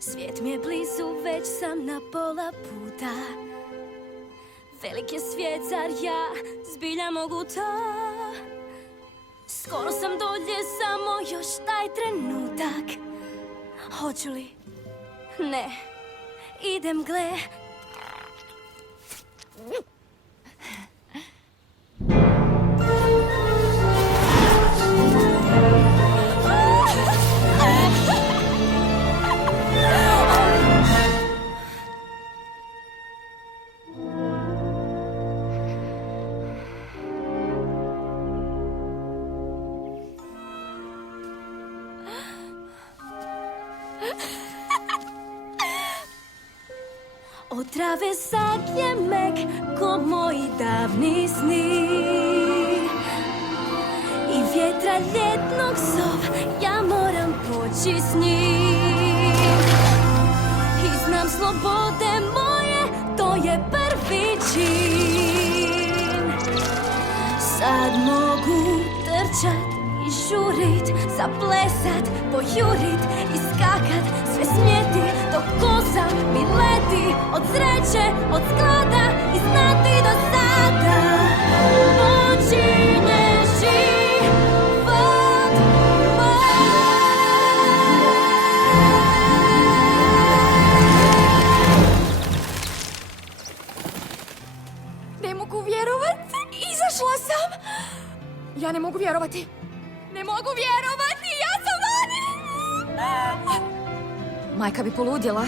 Svijet mi je blizu, već sam na pola puta. Velik je svijet, zar ja zbilja mogu to? Skoro sam dolje, samo još taj trenutak. Hoću li? Ne. Idem, gle. Od trave je mek ko moji davni sni i vjetra ljetnog zov, ja moram poći s njim. I znam slobode moje, to je prvi čin. Sad mogu trčat i žurit, zaplesat, pojurit i skakat, sve smjeti dok koza mi leti, od sreće, od sklada i znati do sada počinje život moj. Ne mogu vjerovati, izašla sam. Ja ne mogu vjerovati. Ne mogu vjerovati, ja sam vani! Majka bi poludjela.